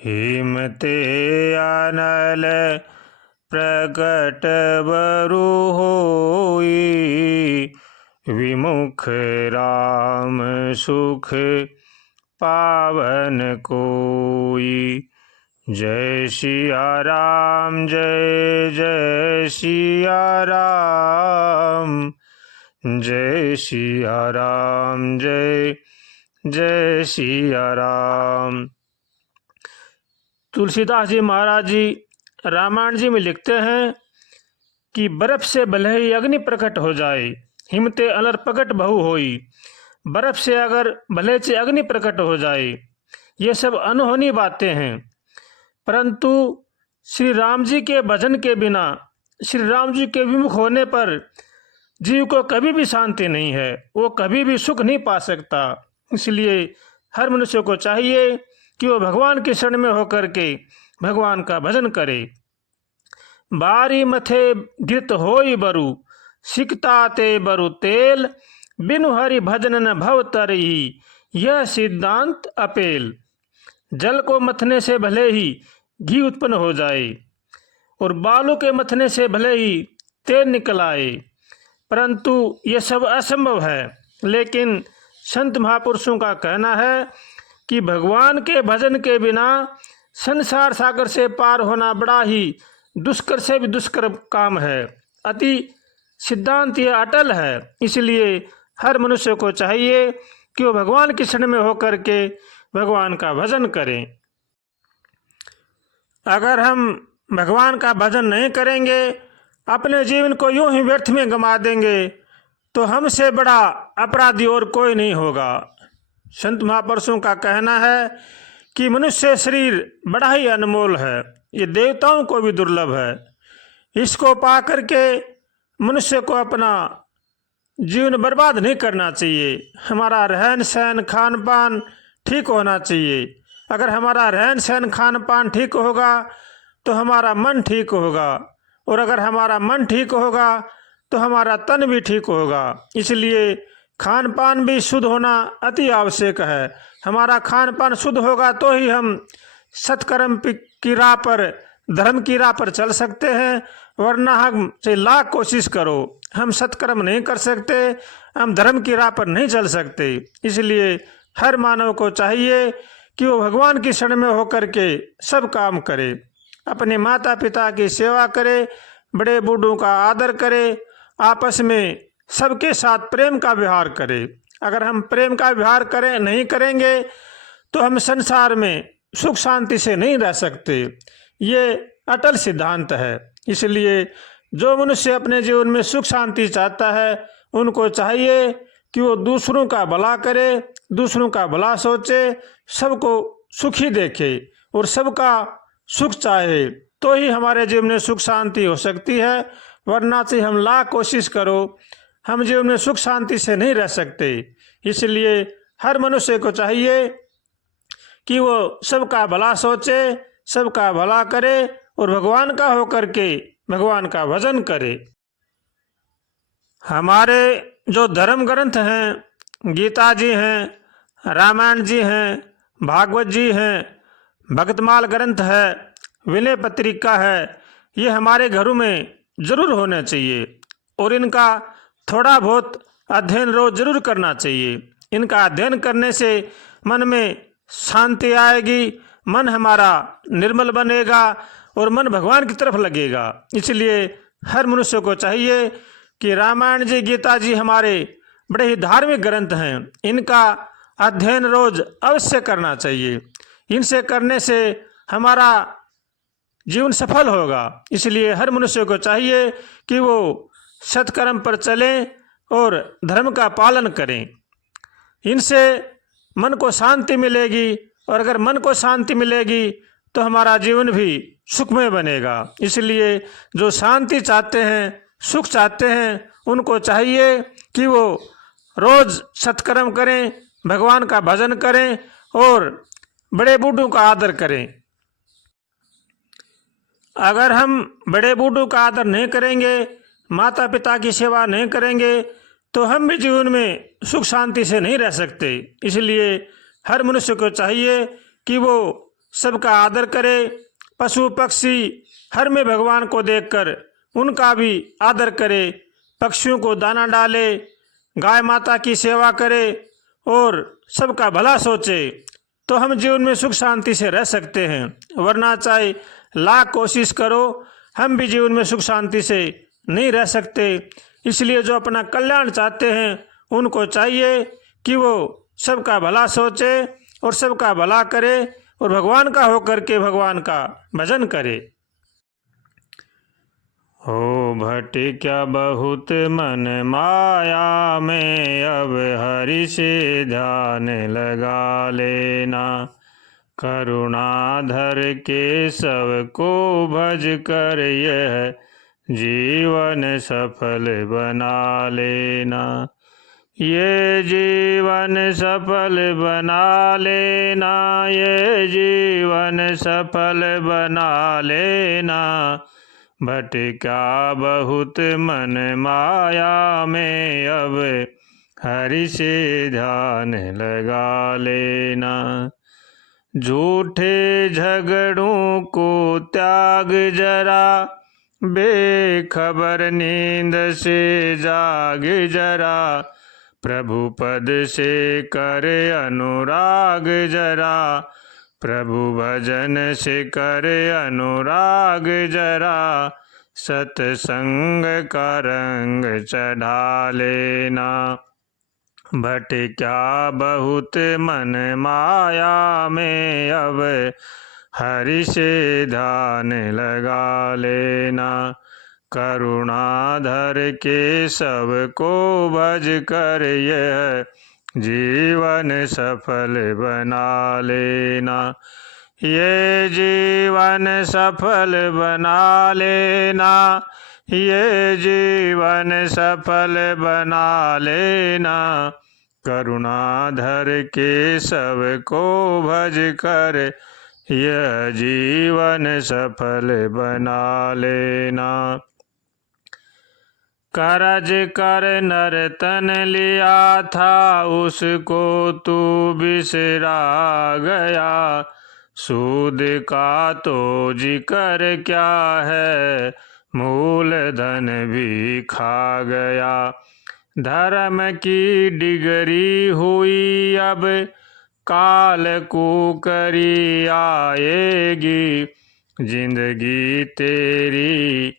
हिमते अनल प्रकट बरु होई, विमुख राम सुख पावन कोई। जय सिया राम जय जय सिया राम, जय सिया राम जय जय सिया राम। तुलसीदास जी महाराज जी रामायण जी में लिखते हैं कि बर्फ से भले ही अग्नि प्रकट हो जाए, हिमते अलर प्रकट बहु होई। बर्फ से अगर भले से अग्नि प्रकट हो जाए, ये सब अनहोनी बातें हैं, परंतु श्री राम जी के भजन के बिना, श्री राम जी के विमुख होने पर जीव को कभी भी शांति नहीं है, वो कभी भी सुख नहीं पा सकता। इसलिए हर मनुष्य को चाहिए कि वो भगवान के शरण में होकर के भगवान का भजन करे। बारी मथे गिरत होई बरु, सिकता ते बरु तेल, बिनु हरि भजन न भव तरही, यह सिद्धांत अपेल। जल को मथने से भले ही घी उत्पन्न हो जाए और बालू के मथने से भले ही तेल निकल आए, परंतु ये सब असंभव है। लेकिन संत महापुरुषों का कहना है कि भगवान के भजन के बिना संसार सागर से पार होना बड़ा ही दुष्कर से भी दुष्कर काम है। अति सिद्धांत यह अटल है। इसलिए हर मनुष्य को चाहिए कि वो भगवान के शरण में होकर के भगवान का भजन करें। अगर हम भगवान का भजन नहीं करेंगे, अपने जीवन को यूं ही व्यर्थ में गंवा देंगे, तो हमसे बड़ा अपराधी और कोई नहीं होगा। संत महापुरुषों का कहना है कि मनुष्य शरीर बड़ा ही अनमोल है, ये देवताओं को भी दुर्लभ है। इसको पा करके मनुष्य को अपना जीवन बर्बाद नहीं करना चाहिए। हमारा रहन सहन खान पान ठीक होना चाहिए। अगर हमारा रहन सहन खान पान ठीक होगा तो हमारा मन ठीक होगा, और अगर हमारा मन ठीक होगा तो हमारा तन भी ठीक होगा। इसलिए खान पान भी शुद्ध होना अति आवश्यक है। हमारा खान पान शुद्ध होगा तो ही हम सत्कर्म की राह पर, धर्म की राह पर चल सकते हैं, वरना हम से लाख कोशिश करो, हम सत्कर्म नहीं कर सकते, हम धर्म की राह पर नहीं चल सकते। इसलिए हर मानव को चाहिए कि वो भगवान की शरण में होकर के सब काम करे, अपने माता पिता की सेवा करे, बड़े बूढ़ों का आदर करे, आपस में सबके साथ प्रेम का व्यवहार करे। अगर हम प्रेम का व्यवहार नहीं करेंगे तो हम संसार में सुख शांति से नहीं रह सकते। ये अटल सिद्धांत है। इसलिए जो मनुष्य अपने जीवन में सुख शांति चाहता है, उनको चाहिए कि वो दूसरों का भला करे, दूसरों का भला सोचे, सबको सुखी देखे और सबका सुख चाहे, तो ही हमारे जीवन में सुख शांति हो सकती है। वरना से हम लाख कोशिश करो, हम जीवन में सुख शांति से नहीं रह सकते। इसलिए हर मनुष्य को चाहिए कि वो सबका भला सोचे, सबका भला करे और भगवान का होकर के भगवान का भजन करे। हमारे जो धर्म ग्रंथ हैं, गीता जी हैं, रामायण जी हैं, भागवत जी हैं, भक्तमाल ग्रंथ है, विनय पत्रिका है, ये हमारे घरों में जरूर होना चाहिए और इनका थोड़ा बहुत अध्ययन रोज जरूर करना चाहिए। इनका अध्ययन करने से मन में शांति आएगी, मन हमारा निर्मल बनेगा और मन भगवान की तरफ लगेगा। इसलिए हर मनुष्य को चाहिए कि रामायण जी, गीता जी हमारे बड़े ही धार्मिक ग्रंथ हैं, इनका अध्ययन रोज अवश्य करना चाहिए। इनसे करने से हमारा जीवन सफल होगा। इसलिए हर मनुष्य को चाहिए कि वो सत्कर्म पर चलें और धर्म का पालन करें। इनसे मन को शांति मिलेगी, और अगर मन को शांति मिलेगी तो हमारा जीवन भी सुखमय बनेगा। इसलिए जो शांति चाहते हैं, सुख चाहते हैं, उनको चाहिए कि वो रोज सत्कर्म करें, भगवान का भजन करें और बड़े बूढ़ों का आदर करें। अगर हम बड़े बूढ़ों का आदर नहीं करेंगे, माता पिता की सेवा नहीं करेंगे, तो हम भी जीवन में सुख शांति से नहीं रह सकते। इसलिए हर मनुष्य को चाहिए कि वो सबका आदर करे। पशु पक्षी हर में भगवान को देखकर उनका भी आदर करे। पक्षियों को दाना डाले, गाय माता की सेवा करे और सबका भला सोचे, तो हम जीवन में सुख शांति से रह सकते हैं। वरना चाहे लाख कोशिश करो, हम भी जीवन में सुख शांति से नहीं रह सकते। इसलिए जो अपना कल्याण चाहते हैं उनको चाहिए कि वो सबका भला सोचे और सबका भला करे और भगवान का होकर के भगवान का भजन करे। हो भटक्या बहुत मन माया में, अब हरि से ध्यान लगा लेना। करुणाधर के सबको भज कर यह जीवन सफल बना लेना। ये जीवन सफल बना लेना, ये जीवन सफल बना लेना। भटका बहुत मन माया में, अब हरि से ध्यान लगा लेना। झूठे झगड़ों को त्याग जरा, बेखबर नींद से जाग जरा। प्रभु पद से कर अनुराग जरा, प्रभु भजन से कर अनुराग जरा। सत्संग का रंग चढ़ा लेना। भटक्या बहुत मन माया में, अब हरि से ध्यान लगा लेना। करुणाधर के सबको भज कर यह जीवन सफल बना लेना। ये जीवन सफल बना लेना, ये जीवन सफल बना लेना। करुणाधर के सबको भज कर यह जीवन सफल बना लेना। करज कर नर्तन लिया था, उसको तू बिसरा गया। सूद का तो जिक्र क्या है, मूल धन भी खा गया। धर्म की डिगरी हुई अब, काल कुकरी आएगी। जिंदगी तेरी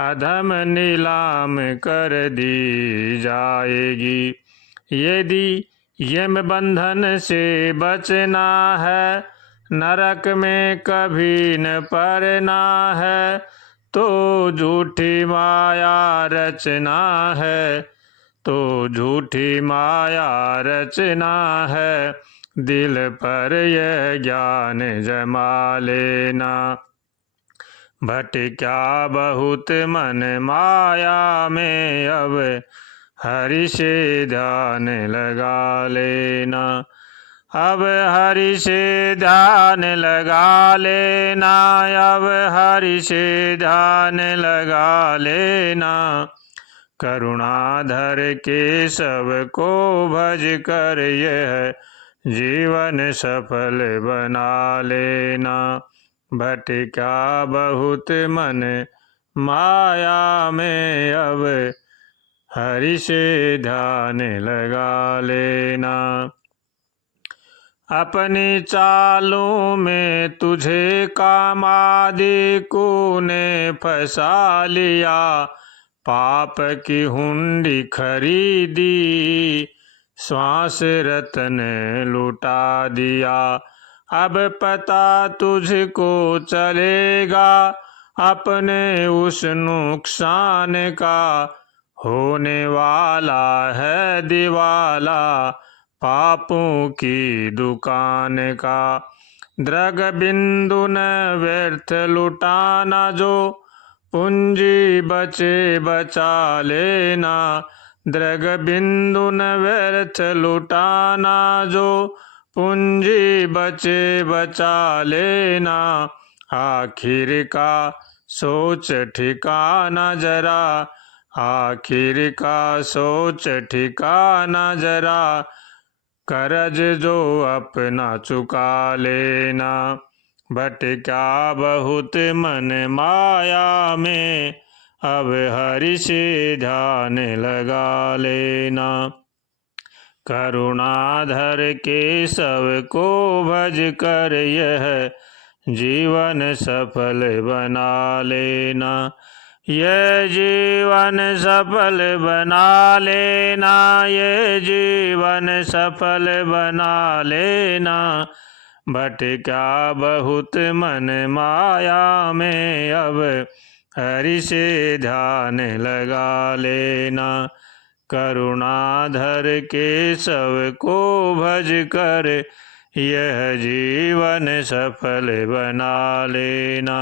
अधम नीलाम कर दी जाएगी। यदि यम बंधन से बचना है, नरक में कभी न पड़ना है। तो झूठी माया रचना है, तो झूठी माया रचना है। दिल पर यह ज्ञान जमा लेना। भटक्या बहुत मन माया में, अब हरि से ध्यान लगा लेना। अब हरि से ध्यान लगा लेना, अब हरि से ध्यान लगा लेना। करुणाधर के सबको भज कर यह जीवन सफल बना लेना। भटक्या बहुत मन माया में, अब हरि से ध्यान लगा लेना। अपनी चालों में तुझे कामादि को ने फंसा लिया। पाप की हुंडी खरीदी, श्वास रतन लुटा दिया। अब पता तुझको चलेगा अपने उस नुकसान का। होने वाला है दिवाला पापों की दुकान का। द्रग बिंदु न व्यर्थ लुटाना, जो पूंजी बचे बचा लेना। द्रग बिंदु न व्यर्थ लुटाना, जो पूंजी बचे बचा लेना। आखिर का सोच ठिकाना जरा, आखिर का सोच ठिकाना जरा। कर्ज जो अपना चुका लेना। भटका बहुत मन माया में, अब हरि से ध्यान लगा लेना। करुणाधर केशव को भज कर यह जीवन सफल बना लेना। यह जीवन सफल बना लेना, ये जीवन सफल बना लेना। भटका बहुत मन माया में, अब हरि से ध्यान लगा लेना। करुणाधर केशव को भज कर यह जीवन सफल बना लेना।